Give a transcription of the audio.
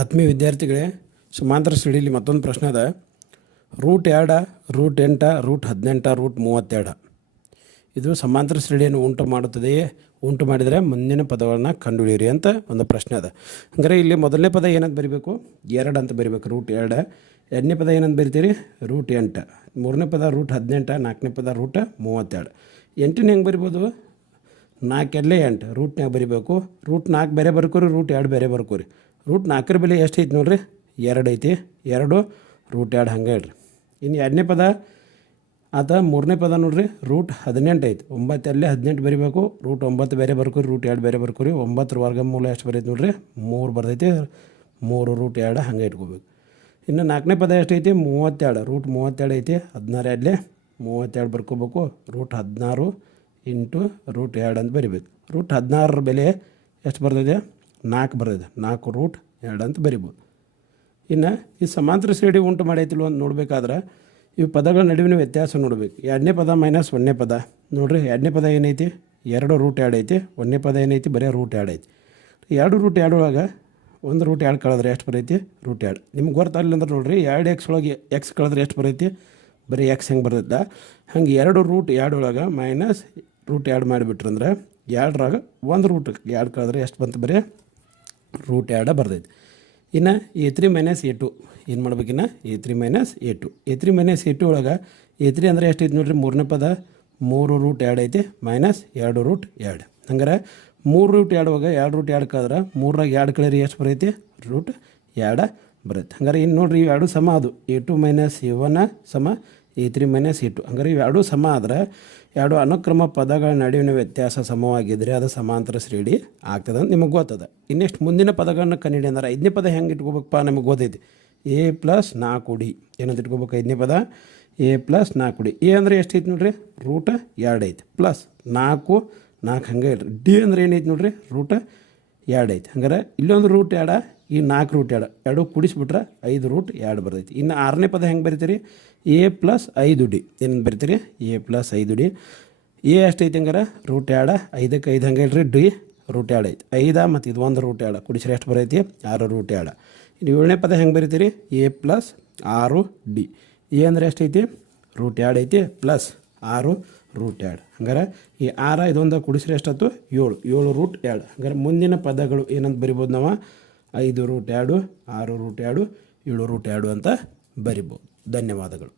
ಆತ್ಮೀಯ ವಿದ್ಯಾರ್ಥಿಗಳೇ, ಸಮಾಂತರ ಶ್ರೇಣಿಯಲ್ಲಿ ಮತ್ತೊಂದು ಪ್ರಶ್ನೆ ಅದ. √2 √8 √18 √32 ಇದು ಸಮಾಂತರ ಶ್ರೇಣಿಯನ್ನು ಉಂಟು ಮಾಡುತ್ತದೆಯೇ? ಉಂಟು ಮಾಡಿದರೆ ಮುಂದಿನ ಪದಗಳನ್ನು ಕಂಡುಹಿಡಿಯಿರಿ ಅಂತ ಒಂದು ಪ್ರಶ್ನೆ ಅದ. ಹಂಗಾರೆ ಇಲ್ಲಿ ಮೊದಲನೇ ಪದ ಏನಂತ ಬರೀಬೇಕು? 2 ಅಂತ ಬರೀಬೇಕು, √2. ಎರಡನೇ ಪದ ಏನಂತ ಬರಿತೀರಿ? √8. ಮೂರನೇ ಪದ √18. ನಾಲ್ಕನೇ ಪದ √32. 8ನ ಹೆಂಗೆ ಬರಿಬೋದು? 4 8 ರೂಟ್ನಾಗ ಬರಿಬೇಕು. √4 ಬೇರೆ ಬರ್ಕೋರಿ, √2 ಬೇರೆ ಬರ್ಕೋರಿ. √4 ಬೆಲೆ ಎಷ್ಟು ಐತಿ ನೋಡ್ರಿ? 2 ಐತಿ. 2 √2 ಹಂಗೆ ಇಡ್ರಿ. ಇನ್ನು ಎರಡನೇ ಪದ ಆತ. ಮೂರನೇ ಪದ ನೋಡ್ರಿ √18 ಐತಿ. 9 18 ಬರಿಬೇಕು. √9 ಬೇರೆ ಬರ್ಕೋರಿ, √2 ಬೇರೆ ಬರ್ಕೋರಿ. 9 ವರ್ಗಮೂಲ ಎಷ್ಟು ಬರೈತಿ ನೋಡ್ರಿ? 3 ಬರ್ತೈತಿ. 3 √2 ಹಂಗೆ ಇಟ್ಕೋಬೇಕು. ಇನ್ನು ನಾಲ್ಕನೇ ಪದ ಎಷ್ಟೈತಿ? 32. √32 ಐತಿ. 16 32 ಬರ್ಕೋಬೇಕು. √16 ಇಂಟು √2 ಅಂತ ಬರಿಬೇಕು. √16 ಬೆಲೆ ಎಷ್ಟು ಬರ್ತೈತೆ? 4 ಬರ್ತೈತೆ. 4 √2 ಅಂತ ಬರಿಬೋದು. ಇನ್ನು ಈ ಸಮಾಂತರ ಶ್ರೇಣಿ ಉಂಟು ಮಾಡೈತಿಲ್ವ ಅಂತ ನೋಡ್ಬೇಕಾದ್ರೆ ಇವು ಪದಗಳ ನಡುವಿನ ವ್ಯತ್ಯಾಸ ನೋಡಬೇಕು. ಎರಡನೇ ಪದ ಮೈನಸ್ ಒಂದನೇ ಪದ ನೋಡಿರಿ. ಎರಡನೇ ಪದ ಏನೈತಿ? 2 √2 ಐತಿ. ಒಂದನೇ ಪದ ಏನೈತಿ? ಬರೀ √2 ಐತಿ. 2 √2 ಒಳಗೆ 1 √2 ಕಳೆದ್ರೆ ಎಷ್ಟು ಬರೈತಿ? √2. ನಿಮ್ಗೆ ಗೊತ್ತಾಗಲಿಲ್ಲ ಅಂದ್ರೆ ನೋಡಿರಿ, 2x ಒಳಗೆ ಎಕ್ಸ್ ಕಳೆದ್ರೆ ಎಷ್ಟು ಬರೈತಿ? ಬರೀ ಎಕ್ಸ್ ಹೆಂಗೆ ಬರ್ತೈತೆ ಹಂಗೆ 2 √2 ಒಳಗೆ ಮೈನಸ್ √2 ಮಾಡಿಬಿಟ್ರಂದ್ರೆ 2ರಾಗ 1 √2 ಕಳೆದ್ರೆ ಎಷ್ಟು ಬಂತು? ಬರೀ √2 ಬರ್ತೈತಿ. ಇನ್ನು a3 - a2 ಏನು ಮಾಡ್ಬೇಕಿನ್ನ? a3 - a2. a3 - a2 ಒಳಗೆ a3 ಅಂದರೆ ಎಷ್ಟೈತಿ ನೋಡ್ರಿ? ಮೂರನೇ ಪದ 3 √2 ಐತಿ ಮೈನಸ್ 2 √2. ಹಂಗಾರೆ 3 √2 ಒಳಗೆ 2 √2 ಕಳೆದ್ರೆ 3ರಾಗ 2 ಕಳೆರಿ ಎಷ್ಟು ಬರೈತಿ? √2 ಬರುತ್ತೆ. ಹಂಗಾರೆ ಇನ್ನು ನೋಡ್ರಿ, ಇವು 2 ಸಮ ಅದು. a2 - a1 ಸಮ a3 - a2. ಹಂಗಾರೆ ಇವು 2 ಸಮ ಆದರೆ 2 ಅನುಕ್ರಮ ಪದಗಳ ನಡುವಿನ ವ್ಯತ್ಯಾಸ ಸಮವಾಗಿದ್ದರೆ ಅದು ಸಮಾಂತರ ಶ್ರೇಣಿ ಆಗ್ತದೆ ಅಂತ ನಿಮಗೆ ಗೊತ್ತದ. ಇನ್ನೆಷ್ಟು ಮುಂದಿನ ಪದಗಳನ್ನ ಕಂಡುಹಿಡಿ ಅಂದ್ರೆ 5ನೇ ಪದ ಹೆಂಗೆ ಇಟ್ಕೋಬೇಕಪ್ಪ? ನಮಗೆ ಗೊತ್ತೈತಿ. a + 4d ಏನಂತ ಇಟ್ಕೋಬೇಕು? 5ನೇ ಪದ a + 4d. a ಅಂದರೆ ಎಷ್ಟೈತಿ ನೋಡ್ರಿ? √2 ಐತಿ. ಪ್ಲಸ್ 4 ಹಂಗೆ ಇಡ್ರಿ. ಡಿ ಅಂದರೆ ಏನೈತಿ ನೋಡ್ರಿ? √2 ಐತಿ. ಹಂಗಾರೆ ಇಲ್ಲೊಂದು √2, ಈ 4 √2 2 ಕೂಡಿಸ್ಬಿಟ್ರೆ 5 √2 ಬರ್ತೈತಿ. ಇನ್ನು 6ನೇ ಪದ ಹೆಂಗೆ ಬರಿತೀರಿ? a + 5d ಏನಂತ ಬರಿತೀರಿ? a + 5d. a ಎಷ್ಟೈತಿ ಹಂಗಾರೆ? √2. 5ಕ್ಕೆ 5 ಹಂಗೆ ಇಡ್ರಿ. ಡಿ √2 ಐತಿ. 5 ಮತ್ತು ಇದು 1 √2 ಕೂಡಿಸ್ರೆ ಎಷ್ಟು ಬರೈತಿ? 6 √2. ಇನ್ನು 7ನೇ ಪದ ಹೆಂಗೆ ಬರಿತೀರಿ? a + 6d. a ಅಂದರೆ ಎಷ್ಟೈತಿ? √2 ಐತಿ ಪ್ಲಸ್ 6 √2. ಹಂಗಾರೆ ಈ 6 ಇದೊಂದು ಕೂಡಿಸ್ರೆ ಎಷ್ಟತ್ತು? 7 √2. ಹಂಗಾರೆ ಮುಂದಿನ ಪದಗಳು ಏನಂತ ಬರಿಬೋದು ನಾವು? 5 √2, 6 √2, 7 √2 ಅಂತ ಬರಿಬೋದು. ಧನ್ಯವಾದಗಳು.